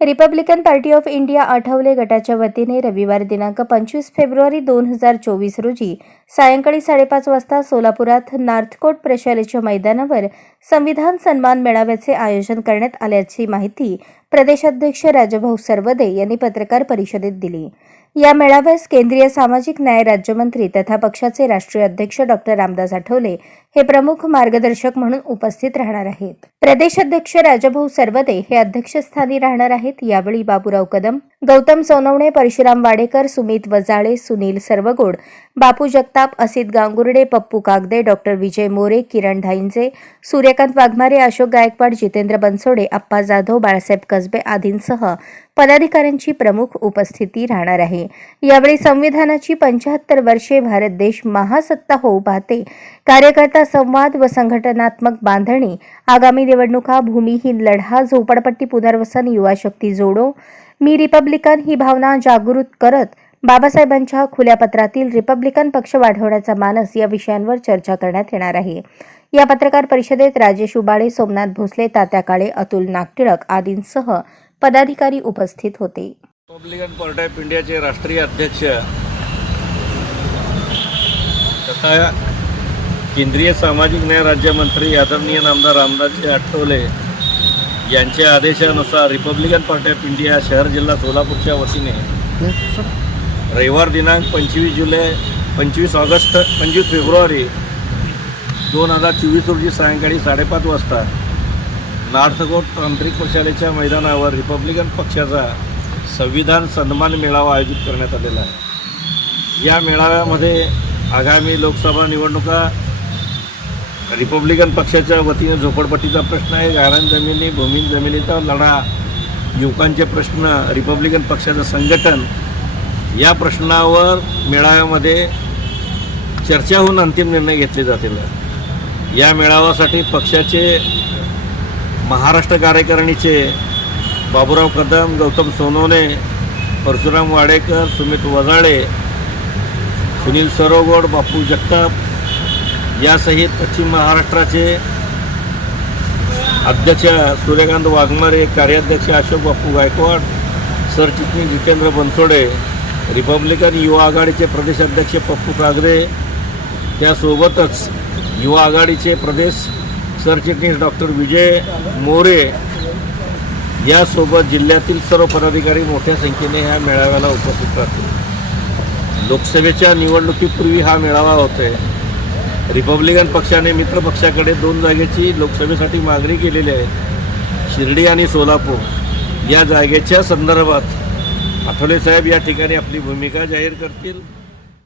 Republican party of India Athawale गटाच्या वतीने रविवार दिनांक पंचवीस फेब्रुवारी दोन हजार चोवीस रोजी सायंकाळी साडेपाच वाजता सोलापुरात नार्थकोट प्रशालेच्या मैदानावर संविधान सन्मान मेळाव्याचे आयोजन करण्यात आल्याची माहिती प्रदेशाध्यक्ष राजभाऊ सरवदे यांनी पत्रकार परिषदेत दिली. या मेळाव्यास केंद्रीय सामाजिक न्याय राज्यमंत्री तथा पक्षाचे राष्ट्रीय अध्यक्ष डॉक्टर रामदास आठवले हे प्रमुख मार्गदर्शक म्हणून उपस्थित राहणार आहेत. प्रदेशाध्यक्ष राजभाऊ सरवदे हे अध्यक्षस्थानी राहणार आहेत. यावेळी बाबूराव कदम गौतम सोनवणे परशुराम वाडेकर सुमित वजाळे सुनील सर्वगोड बापू जगताप असित गांगुर्डे पप्पू कागदे डॉक्टर विजय मोरे किरण धाईंजे सूर्यकांत वाघमारे अशोक गायकवाड जितेंद्र बनसोडे अप्पा जाधव बाळासाहेब कसबे आदींसह पदाधिकाऱ्यांची प्रमुख उपस्थिती राहणार आहे. यावेळी संविधानाची पंचाहत्तर वर्षे भारत देश महासत्ता होऊ पाहते. कार्यकर्ता संवाद व संघटनात्मक बांधणी आगामी निवडणुका भूमिहीन लढा झोपडपट्टी पुनर्वसन युवा शक्ती जोडो मी रिपब्लिकन ही भावना जागृत करत बाबासाहेबांच्या खुल्या पत्रातील रिपब्लिकन पक्ष वाढवण्याचा मानस या विषयांवर चर्चा करण्यात येणार आहे. या पत्रकार परिषदेत राजेश उबाळे सोमनाथ भोसले तात्या काळे अतुल नागटिळक आदींसह पदाधिकारी उपस्थित होते. रिपब्लिकन पार्टी ऑफ इंडियाचे राष्ट्रीय अध्यक्ष तथा केंद्रीय सामाजिक न्याय राज्यमंत्री आदरणीय नामदार रामदासजी आठवले यांच्या आदेशानुसार रिपब्लिकन पार्टी ऑफ इंडिया शहर जिल्हा सोलापूरच्या वतीने रविवार दिनांक पंचवीस जुलै पंचवीस ऑगस्ट पंचवीस फेब्रुवारी दोन हजार चोवीस रोजी सायंकाळी साडेपाच वाजता नार्थकोट तांत्रिक प्रशालेच्या मैदानावर रिपब्लिकन पक्षाचा संविधान सन्मान मेळावा आयोजित करण्यात आलेला आहे. या मेळाव्यामध्ये आगामी लोकसभा निवडणुका रिपब्लिकन पक्षाच्या वतीने झोपडपट्टीचा प्रश्न आहे. गारण जमिनी भूमीन जमिनीचा लढा युवकांचे प्रश्न रिपब्लिकन पक्षाचं संघटन या प्रश्नावर मेळाव्यामध्ये चर्चा होऊन अंतिम निर्णय घेतले जातील. या मेळाव्यासाठी पक्षाचे महाराष्ट्र कार्यकारिणीचे बाबूराव कदम गौतम सोनवणे परशुराम वाडेकर सुमित वजाळे सुनील सरोगोड बापू जगताप यासहित पश्चिम महाराष्ट्राचे अध्यक्ष सूर्यकांत वाघमारे कार्याध्यक्ष अशोक बापू गायकवाड सरचिटणीस जितेंद्र बनसोडे रिपब्लिकन युवा आघाडीचे प्रदेशाध्यक्ष पप्पू कागरे त्यासोबतच युवा आघाडीचे प्रदेश सरचिटणीस डॉक्टर विजय मोरे यासोबत जिल्ह्यातील सर्व पदाधिकारी मोठ्या संख्येने ह्या मेळाव्याला उपस्थित राहतील. लोकसभेच्या निवडणुकीपूर्वी हा मेळावा होतोय. रिपब्लिकन पक्षाने मित्र पक्षाकडे दोन जागेची लोकसभेसाठी मागणी केलेली आहे. शिर्डी आणि सोलापूर या जागेच्या संदर्भात आठवले साहेब या ठिकाणी आपली भूमिका जाहीर करतील.